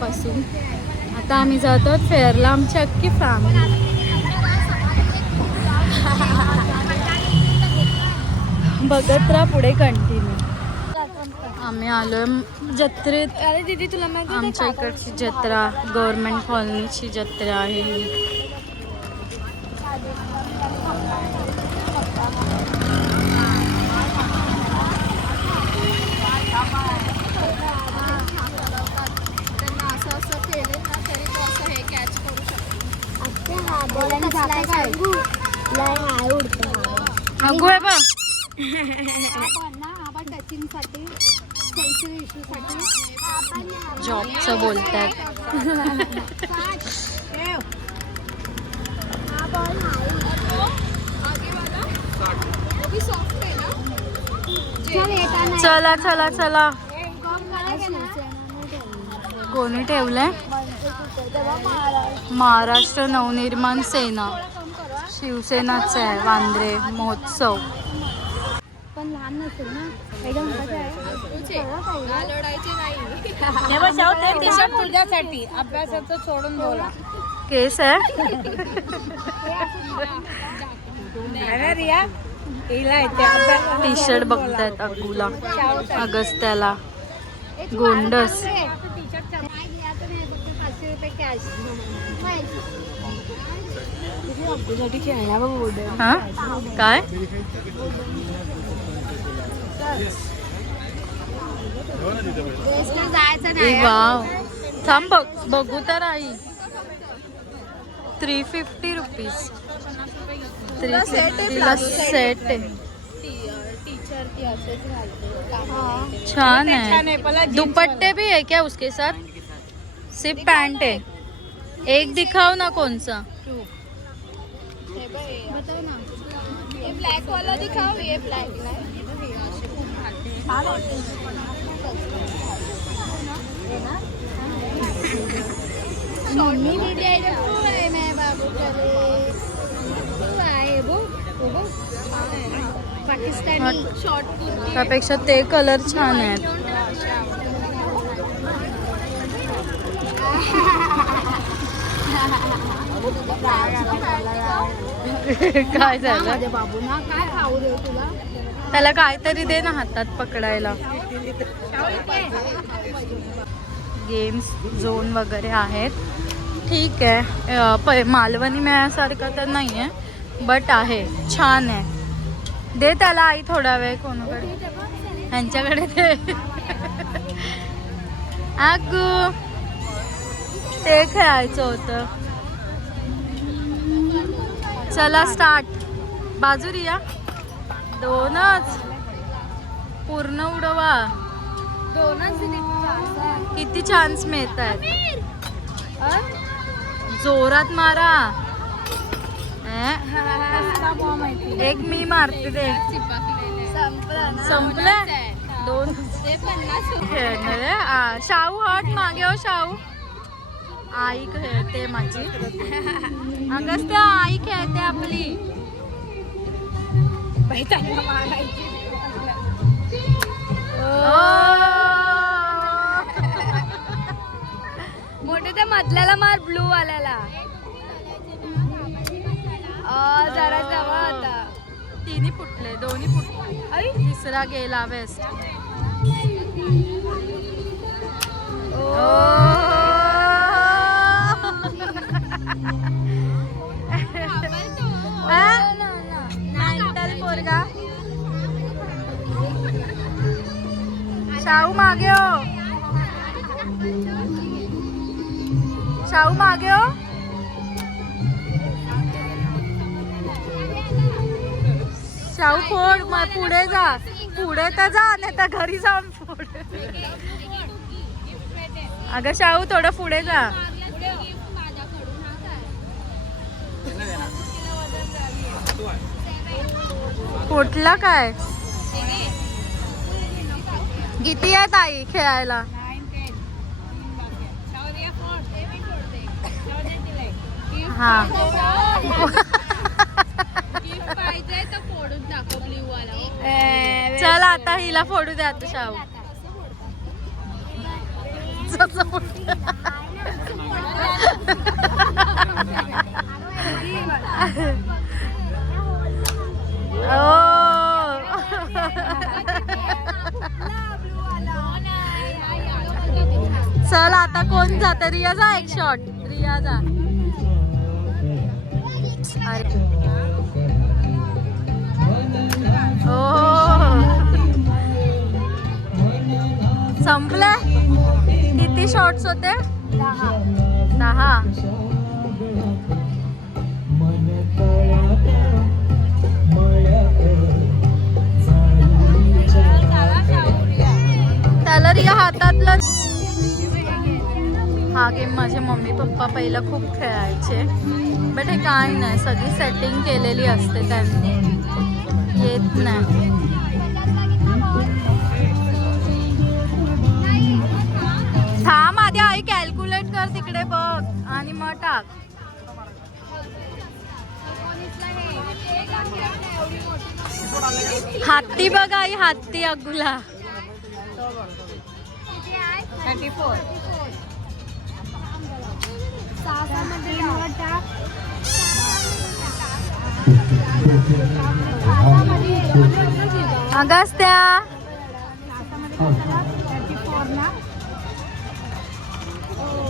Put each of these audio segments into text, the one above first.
पासून आता आम्ही जातो फेअरला, आमची अख्खी फॅमिली. बघत राहा पुढे कंटिन्यू. आम्ही आलोय जत्रेत. अरे दीदी तुला माहिती आहे आमच्या इकडची जत्रा, गव्हर्नमेंट कॉलनीची जत्रा आहे ही. अगो आहे बा जॉबचं बोलतात. चला चला चला. कोणी ठेवलंय? महाराष्ट्र नवनिर्माण सेना, शिवसेनाच आहे. वांद्रे महोत्सव. पण लहान नसेल ना एकदम. तुझ्यासाठी अभ्यासाचं सोडून बोला. केस आहे रिया. टी शर्ट बघतायत अगूला, अगस्त्याला, गोंडस. हा काय वाव. थांब बघ बघू तर आई. 350 रुपीज. 350 सेट आहे. छान है. दुपट्टे भी है क्या उसके साथ? सिर्फ पैंट है. एक दिखाओ ना कौन सा. बताओ ना. ये ब्लैक वाला दिखाओ. ये ब्लैक मम्मी दीदी आहे मैं बाबू करे आहे बो पाकिस्तानी शॉर्ट कुर्ती. त्यापेक्षा ते कलर छान आहेत. काय झालं बाबू ना काय खाऊ देऊ तुला. त्याला काहीतरी दे ना हातात पकडायला. गेम्स झोन वगैरे आहेत. ठीक आहे. मालवणी मेळ्यासारखं तर नाही आहे बट आहे, छान आहे. दे त्याला आई थोडा वेळ. कोणाकडे? ह्यांच्याकडे दे. अगं ते खेळायचं होतं. चला स्टार्ट. बाजू या. दोनच पूर्ण उडवा. किती चान्स मिळत आहेत. जोरात मारा. एक मी मारते. ते संपलं. दोन शाहू हट मागे हो. शाहू आई खेळते माझी. अगस्त्या आई खेळते आपली. मोठे त्या मधल्याला मार. ब्लू वाल्याला जरा जवळ होता. तिन्ही फुटले. दोन्ही फुटले. तिसरा गेला वेस्ट. पोरगा. शाहू मागे हो. शाहू मागे हो. शाहू फोड. मग पुढे जा. पुढे तर जा नाही तर घरी जाऊन फोड. अगं शाहू थोडं पुढे जा. फुटला काय? किती आहे ताई खेळायला? हा चल आता हिला फोडू द्या. आता शाहू चल आता कोण जात? रिया जा एक शॉट. रिया जा. अरे संपले. किती शॉट्स होते? 10. त्याला रिया हातातलं. हा गेम माझे मम्मी पप्पा पहिलं खूप खेळायचे, बट हे काय नाही, सगळी सेटिंग केलेली असते त्यांनी, येत नाही. थांब आधी आई कॅल्क्युलेट कर तिकडे बघ आणि मग टाक. हत्ती बघ आई, हत्ती अगुला. 34. अगस्त्या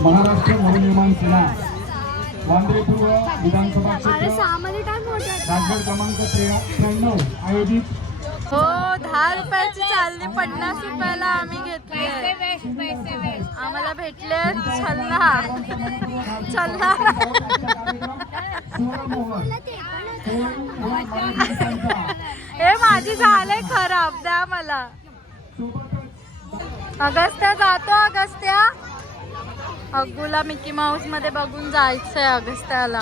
महाराष्ट्र नवनिर्माण सेना वांद्रे पूर्व विधानसभा क्षेत्र राजगड क्रमांक 93 आयोजित. हो 10 रुपयाची चालली, 50 रुपयाला आम्ही घेतली. आम्हाला भेटले छल्ला छल्ला. हे माझी झाले खराब, द्या मला. अगस्त्या जातो. अगस्त्या अग्गूला मिकी माऊस मध्ये बघून जायचंय. अगस्त्याला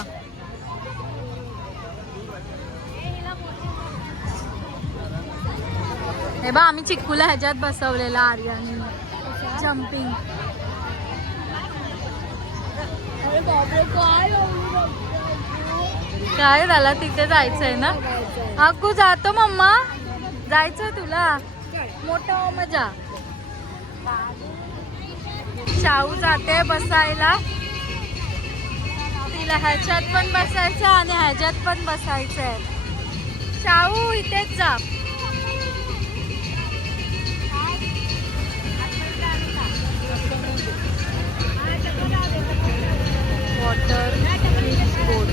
हे बा आम्ही चिक्कूला ह्याच्यात बसवलेला आर्याने जम्पिंग. काय झालं? तिथे जायचंय ना. अग्गू जातो मम्मा, जायचंय तुला? मोठा मजा. शाहू जाते बसायला, तिला ह्याच्यात पण बसायचं आणि ह्याच्यात पण बसायचंय. शाहू इथेच जा. वॉटर बोट,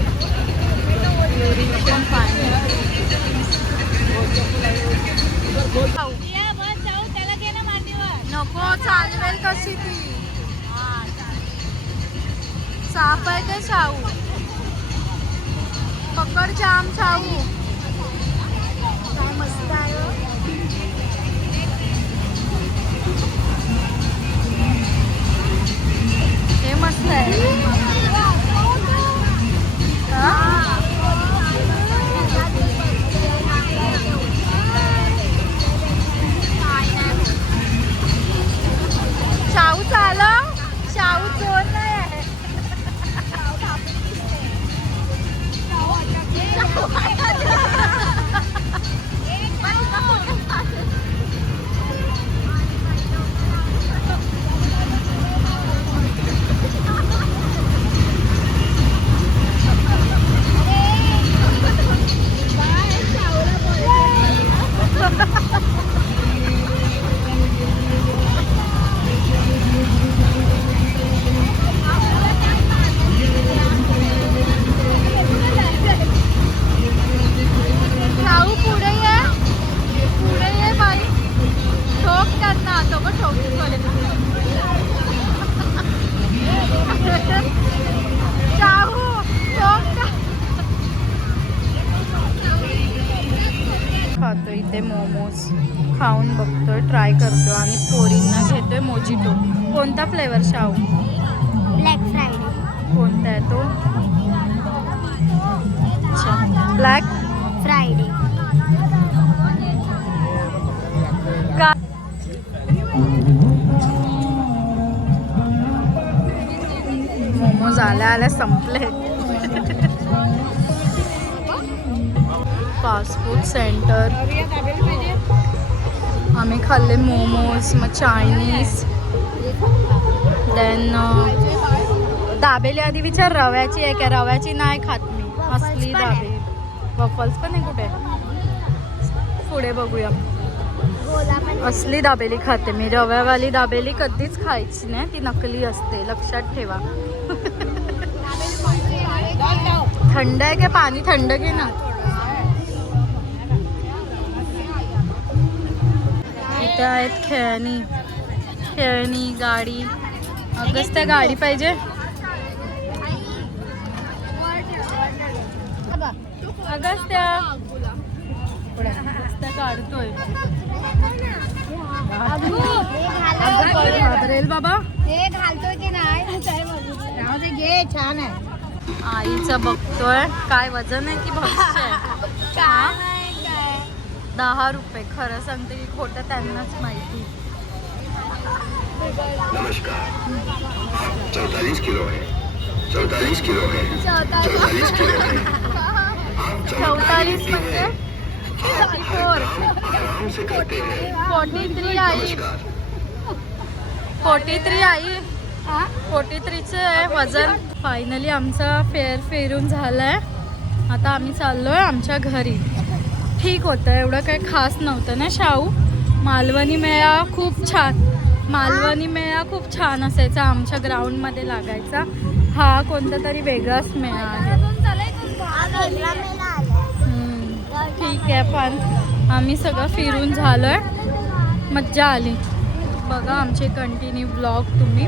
नको चालवेल कशी ती. साफ आहे का शाहू? पकड जाम शाहू. काय मस्त आहे. हे मस्त आहे. शाहू चालव. शाहू जोर नाही आहे. खातो इथे मोमोज, खाऊन बघतोय, ट्राय करतो आणि पोरींना घेतोय मोजिटो. कोणता फ्लेवर शाहू? Black Friday. कोणता आहे तो? अच्छा ब्लॅक फ्रायडे. का मोमोज आल्या आल्या संपले. Fast food centre. आम्ही खाल्ले मोमोज, मग चायनीज. देन दाबेली आधी विचार रव्याची आहे का? रव्याची नाही खात मी. असली दाबेली. वफल्स पण आहे कुठे? पुढे बघूया. असली दाबेली खाते मी. रव्यावाली दाबेली कधीच खायची नाही, ती नकली असते, लक्षात ठेवा. थंड आहे का पाणी? थंड घे ना. इथे आहेत खेळणी गाडी. अगस्त्या गाडी पाहिजे? अगस्त्या काढतोय घाबरेल बाबा. हे घालतोय की नाही? घे, छान आहे. आईचं बघतोय काय वजन आहे की भक्ष्य आहे? 10 रुपये. खरं सांगते की खोटं त्यांनाच माहिती. नमस्कार, 44 किलो है, 44 किलो है, 44 किलो है. 44 म्हणजे 44. आराम से करते हैं. 43 आई. 43 आई. 43चे आहे वजन. फायनली आमचा फेअर फिरून झालाय. आता आम्ही चाललोय आमच्या घरी. ठीक होतं, एवढं काही खास नव्हतं ना शाहू. मालवणी मेळा खूप छान असायचा. आमच्या ग्राउंडमध्ये लागायचा. हा कोणता तरी वेगळाच मेळा आहे. ठीक आहे, पण आम्ही सगळं फिरून झालोय. मज्जा आली. बघा आमचे कंटिन्यू ब्लॉग तुम्ही.